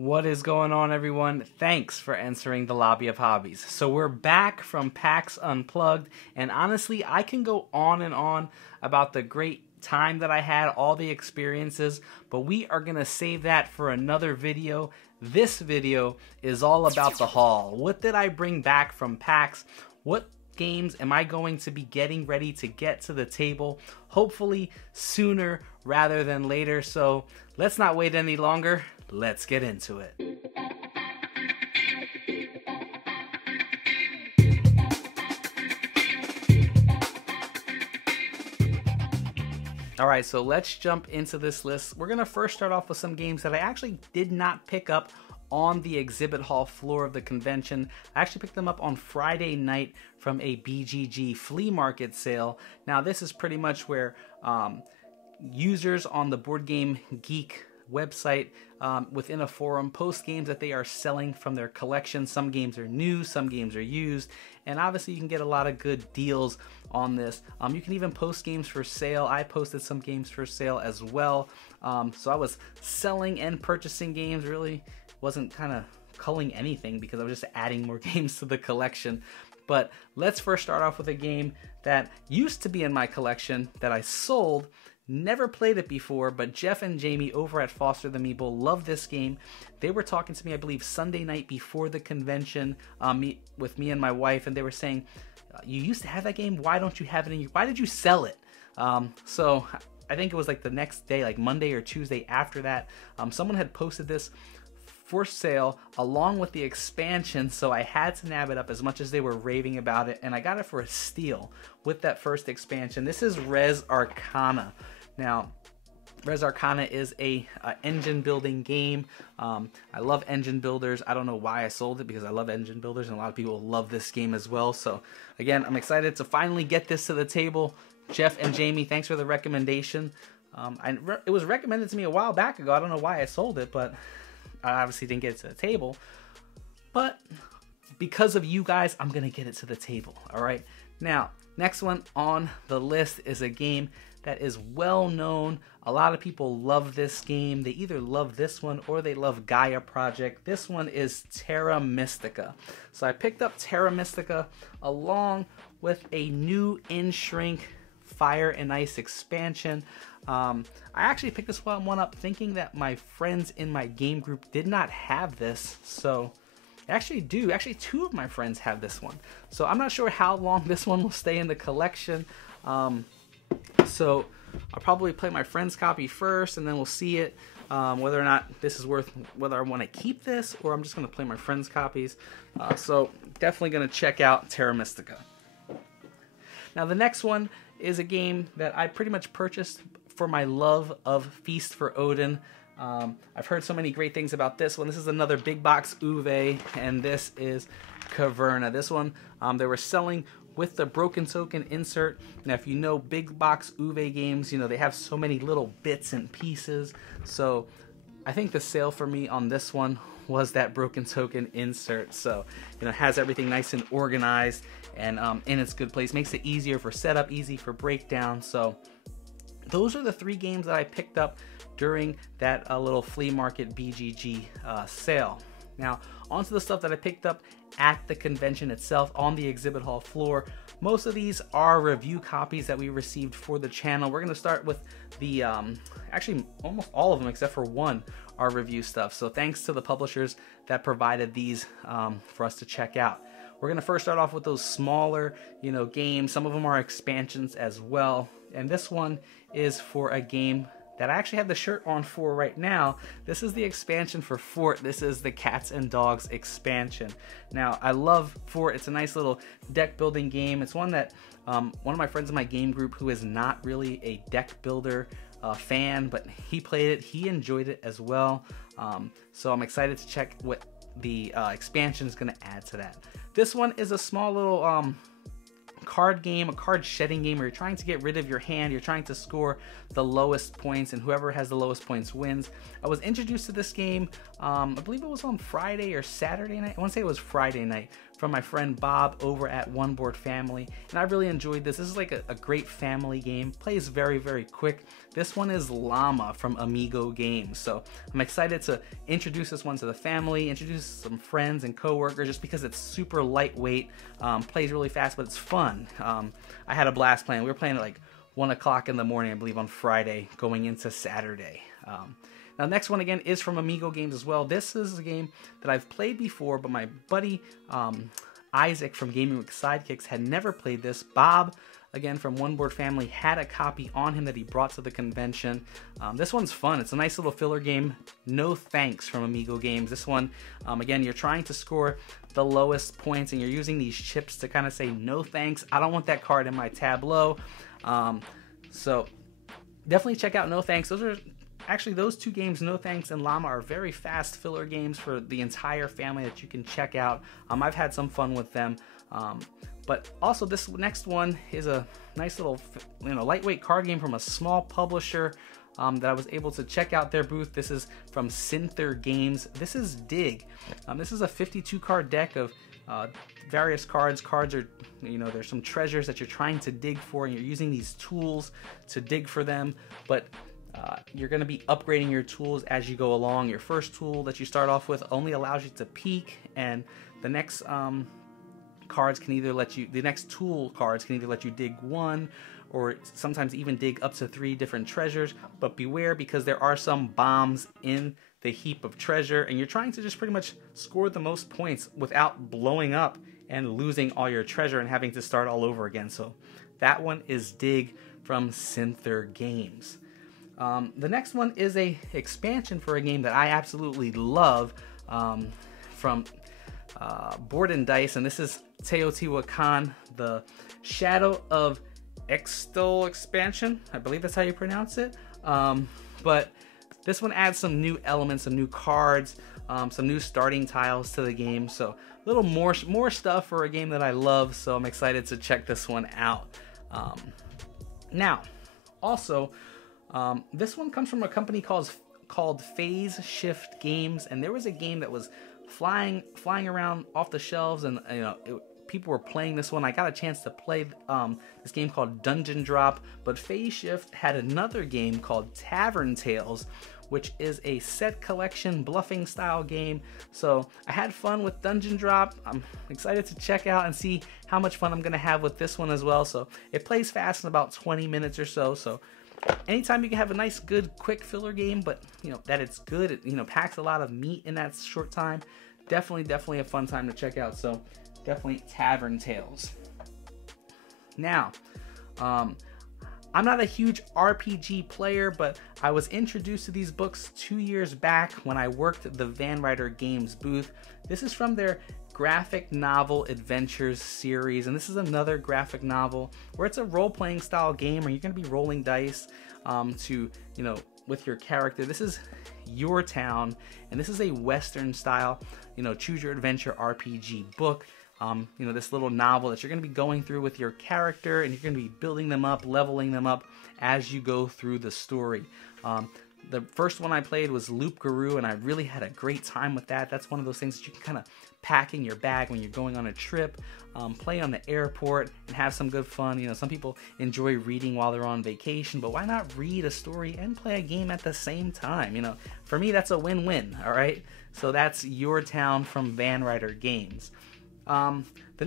What is going on, everyone? Thanks for entering the Lobby of Hobbies. So we're back from PAX Unplugged, and honestly, I can go on and on about the great time that I had, all the experiences, but we are going to save that for another video. This video is all about the haul. What did I bring back from PAX? What games am I going to be getting ready to get to the table? Hopefully sooner rather than later. So let's not wait any longer. Let's get into it. Alright, so let's jump into this list. We're going to first start off with some games that I actually did not pick up on the exhibit hall floor of the convention. I actually picked them up on Friday night from a BGG flea market sale. Now this is pretty much where users on the Boardgamegeek website within a forum post games that they are selling from their collection. Some games are new, some games are used, and obviously you can get a lot of good deals on this. You can even post games for sale. I posted some games for sale as well. So I was selling and purchasing games. Really wasn't kind of culling anything because I was just adding more games to the collection. But let's first start off with a game that used to be in my collection that I sold. Never played it before, but Jeff and Jamie over at Foster the Meeple love this game. They were talking to me, I believe, Sunday night before the convention with me and my wife, and they were saying, you used to have that game? Why don't you have it in your... Why did you sell it? So I think it was like the next day, like Monday or Tuesday after that, someone had posted this for sale along with the expansion, so I had to nab it up as much as they were raving about it, and I got it for a steal with that first expansion. This is Res Arcana. Now, Res Arcana is a engine building game. I love engine builders. I don't know why I sold it, because I love engine builders, and a lot of people love this game as well. So again, I'm excited to finally get this to the table. Jeff and Jamie, thanks for the recommendation. It was recommended to me a while back ago. I don't know why I sold it, but I obviously didn't get it to the table. But because of you guys, I'm going to get it to the table. All right. Now, next one on the list is a game that is well known. A lot of people love this game. They either love this one or they love Gaia Project. This one is Terra Mystica. So I picked up Terra Mystica along with a new In-Shrink Fire and Ice expansion. I actually picked this one up thinking that my friends in my game group did not have this. So I actually do. Actually, two of my friends have this one. So I'm not sure how long this one will stay in the collection. So I'll probably play my friend's copy first, and then we'll see it whether or not this is worth, whether I want to keep this or I'm just going to play my friend's copies. So definitely going to check out Terra Mystica. Now the next one is a game that I pretty much purchased for my love of Feast for Odin. I've heard so many great things about this one. This is another big box Uwe, and this is Caverna. This one they were selling with the broken token insert. Now if you know big box Uwe games, you know they have so many little bits and pieces. So I think the sale for me on this one was that broken token insert. So you know, it has everything nice and organized and in its good place. Makes it easier for setup, easy for breakdown. So those are the three games that I picked up during that little flea market BGG sale. Now, onto the stuff that I picked up at the convention itself on the exhibit hall floor. Most of these are review copies that we received for the channel. We're going to start with the, actually almost all of them except for one are review stuff. So thanks to the publishers that provided these for us to check out. We're going to first start off with those smaller, you know, games. Some of them are expansions as well. And this one is for a game that I actually have the shirt on for right now. This is the expansion for Fort. This is the Cats and Dogs expansion. Now, I love Fort. It's a nice little deck building game. It's one that one of my friends in my game group who is not really a deck builder fan, but he played it. He enjoyed it as well. So I'm excited to check what the expansion is going to add to that. This one is a small little card game, a card shedding game where you're trying to get rid of your hand, you're trying to score the lowest points, and whoever has the lowest points wins. I was introduced to this game, I believe it was on Friday or Saturday night. I want to say it was Friday night from my friend Bob over at One Board Family, and I really enjoyed this. This is like a great family game, plays very, very quick. This one is Llama from Amigo Games, so I'm excited to introduce this one to the family, introduce some friends and coworkers, just because it's super lightweight, plays really fast, but it's fun. I had a blast playing. We were playing at like 1 o'clock in the morning, I believe, on Friday, going into Saturday. Now, the next one, again, is from Amigo Games as well. This is a game that I've played before, but my buddy Isaac from Gaming with Sidekicks had never played this. Bob, again, from One Board Family, had a copy on him that he brought to the convention. This one's fun. It's a nice little filler game. No Thanks from Amigo Games. This one, again, you're trying to score the lowest points, and you're using these chips to kind of say, no thanks, I don't want that card in my tableau. So definitely check out No Thanks. Actually, those two games, No Thanks and Llama, are very fast filler games for the entire family that you can check out. I've had some fun with them. But also, this next one is a nice little, lightweight card game from a small publisher that I was able to check out their booth. This is from Synther Games. This is Dig. This is a 52 card deck of various cards. Cards are, there's some treasures that you're trying to dig for, and you're using these tools to dig for them. But you're going to be upgrading your tools as you go along. Your first tool that you start off with only allows you to peek, and the next cards can either let you, the next tool cards can either let you dig 1 or sometimes even dig up to 3 different treasures. But beware, because there are some bombs in the heap of treasure, and you're trying to just pretty much score the most points without blowing up and losing all your treasure and having to start all over again. So that one is Dig from Synther Games. The next one is a expansion for a game that I absolutely love, from Board and Dice, and this is Teotihuacan, the Shadow of Extol expansion. I believe that's how you pronounce it. But this one adds some new elements, some new cards, some new starting tiles to the game. So a little more stuff for a game that I love. So I'm excited to check this one out. Now, also, this one comes from a company called Phase Shift Games, and there was a game that was flying around off the shelves, and people were playing this one. I got a chance to play this game called Dungeon Drop, but Phase Shift had another game called Tavern Tales, which is a set collection bluffing style game. So I had fun with Dungeon Drop. I'm excited to check out and see how much fun I'm gonna have with this one as well. So it plays fast in about 20 minutes or so. So anytime you can have a nice, good, quick filler game, but that it's good, it packs a lot of meat in that short time. Definitely a fun time to check out. So definitely Tavern Tales. Now, I'm not a huge RPG player, but I was introduced to these books 2 years back when I worked at the Van Ryder Games booth. This is from their graphic novel adventures series, and this is another graphic novel where it's a role-playing style game where you're going to be rolling dice with your character. This is Your Town, and this is a Western style, choose your adventure RPG book. This little novel that you're going to be going through with your character, and you're going to be building them up, leveling them up as you go through the story. The first one I played was Loop Guru, and I really had a great time with that. That's one of those things that you can kind of pack in your bag when you're going on a trip, play on the airport, and have some good fun. Some people enjoy reading while they're on vacation, but why not read a story and play a game at the same time? For me, that's a win-win, all right? So that's Your Town from Van Ryder Games. The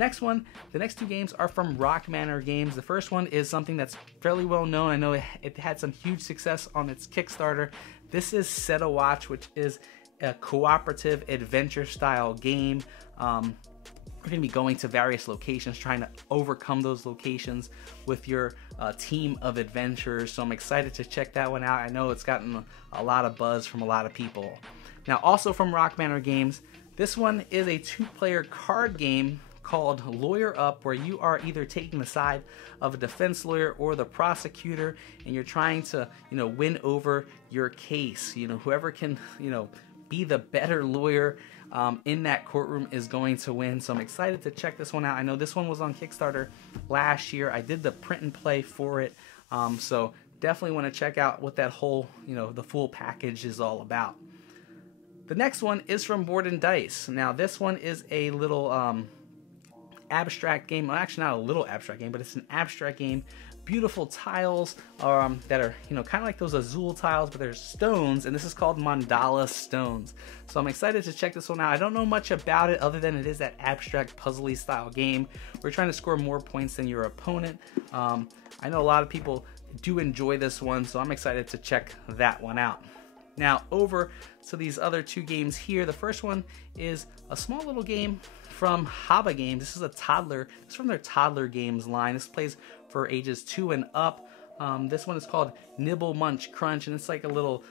next two games are from Rock Manor Games. The first one is something that's fairly well known. I know it had some huge success on its Kickstarter. This is Set a Watch, which is a cooperative adventure style game. We're going to be going to various locations, trying to overcome those locations with your team of adventurers. So I'm excited to check that one out. I know it's gotten a lot of buzz from a lot of people. Now, also from Rock Manor Games, this one is a 2-player card game called Lawyer Up, where you are either taking the side of a defense lawyer or the prosecutor, and you're trying to, win over your case. Whoever can, be the better lawyer in that courtroom is going to win. So I'm excited to check this one out. I know this one was on Kickstarter last year. I did the print and play for it. So definitely want to check out what that whole, the full package is all about. The next one is from Board and Dice. Now, this one is a little abstract game. Well, actually not a little abstract game, but it's an abstract game. Beautiful tiles that are, you know, kind of like those Azul tiles, but there's stones, and this is called Mandala Stones. So I'm excited to check this one out. I don't know much about it other than it is that abstract puzzly style game. We're trying to score more points than your opponent. I know a lot of people do enjoy this one, so I'm excited to check that one out. Now over to these other two games here. The first one is a small little game from Hobbies Games. This is a toddler. It's from their toddler games line. This plays for ages 2 and up. This one is called Nibble Munch Crunch, and it's like a little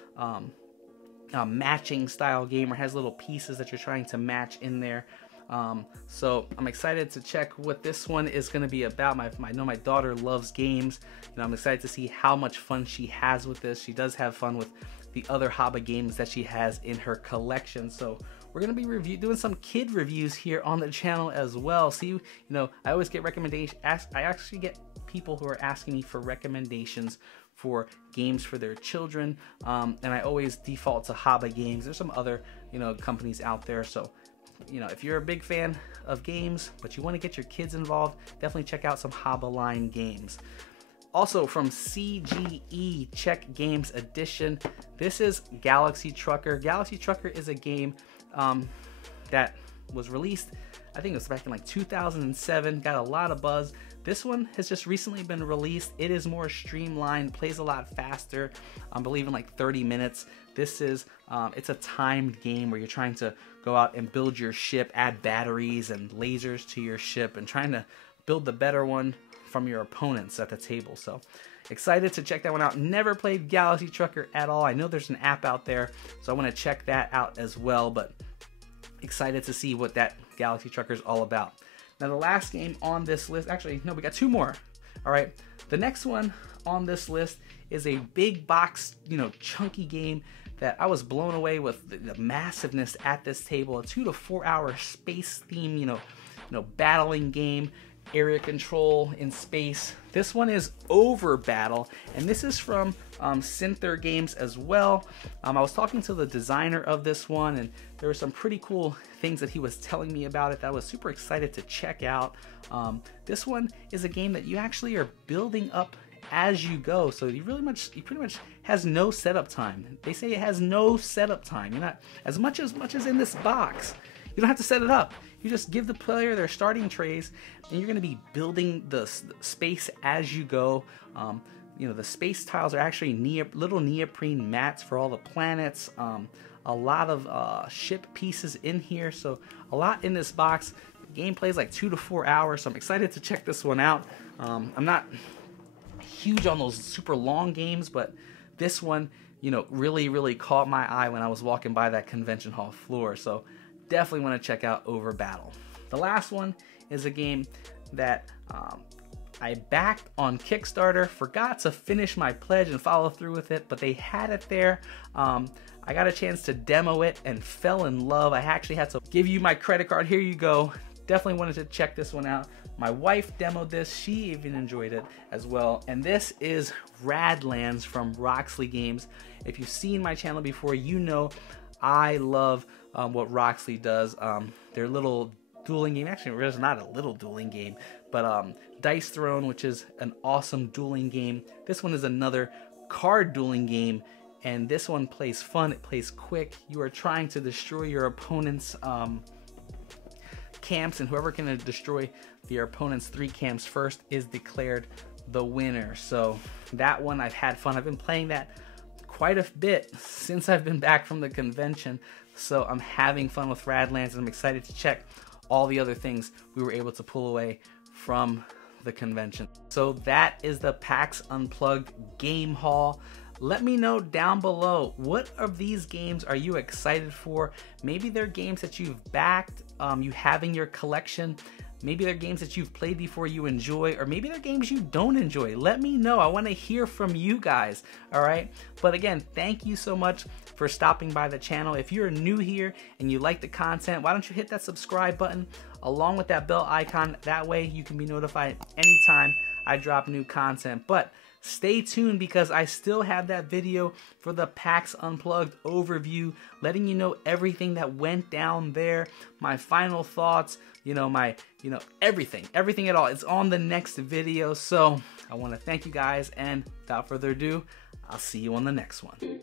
matching style game where it has little pieces that you're trying to match in there. So I'm excited to check what this one is going to be about. I know my daughter loves games, and I'm excited to see how much fun she has with this. She does have fun with the other Hobbies games that she has in her collection. So we're going to be doing some kid reviews here on the channel as well. See, you know, I always get recommendations. I actually get people who are asking me for recommendations for games for their children, and I always default to Hobbies Games. There's some other, you know, companies out there. So, you know, if you're a big fan of games but you want to get your kids involved, definitely check out some Hobbies line games. Also from CGE Czech Games Edition, this is Galaxy Trucker. Galaxy Trucker is a game that was released, I think it was back in like 2007, got a lot of buzz. This one has just recently been released. It is more streamlined, plays a lot faster, I believe in like 30 minutes. This is, it's a timed game where you're trying to go out and build your ship, add batteries and lasers to your ship, and trying to build the better one from your opponents at the table. So excited to check that one out. Never played Galaxy Trucker at all. I know there's an app out there, so I want to check that out as well, but excited to see what that Galaxy Trucker is all about. Now the last game on this list, actually no, we got 2 more. All right, the next one on this list is a big box, you know, chunky game that I was blown away with the massiveness at this table. A 2 to 4 hour space theme, you know, battling game. Area control in space. This one is Over Battle, and this is from Synther Games as well. I was talking to the designer of this one, and there were some pretty cool things that he was telling me about it that I was super excited to check out. This one is a game that you actually are building up as you go, so you pretty much has no setup time. They say it has no setup time. You're not as much as in this box. You don't have to set it up. You just give the player their starting trays, and you're going to be building the space as you go. You know, the space tiles are actually little neoprene mats for all the planets. A lot of ship pieces in here, so a lot in this box. The game plays like 2 to 4 hours, so I'm excited to check this one out. I'm not huge on those super long games, but this one, you know, really caught my eye when I was walking by that convention hall floor. So definitely want to check out Over Battle. The last one is a game that I backed on Kickstarter, forgot to finish my pledge and follow through with it, but they had it there. I got a chance to demo it and fell in love. I actually had to give you my credit card. Here you go. Definitely wanted to check this one out. My wife demoed this. She even enjoyed it as well. And this is Radlands from Roxley Games. If you've seen my channel before, you know I love what Roxley does. Their little dueling game, actually it's not a little dueling game, but Dice Throne, which is an awesome dueling game. This one is another card dueling game, and this one plays fun, it plays quick. You are trying to destroy your opponent's camps, and whoever can destroy your opponent's 3 camps first is declared the winner. So that one, I've had fun. I've been playing that quite a bit since I've been back from the convention, so I'm having fun with Radlands, and I'm excited to check all the other things we were able to pull away from the convention. So that is the PAX Unplugged game haul. Let me know down below, what of these games are you excited for? Maybe they're games that you've backed, you have in your collection. Maybe they're games that you've played before you enjoy, or maybe they're games you don't enjoy. Let me know. I want to hear from you guys, all right? But again, thank you so much for stopping by the channel. If you're new here and you like the content, why don't you hit that subscribe button along with that bell icon? That way you can be notified anytime I drop new content. But stay tuned because I still have that video for the PAX Unplugged overview, letting you know everything that went down there, my final thoughts, everything at all. It's on the next video. So I want to thank you guys, and without further ado, I'll see you on the next one.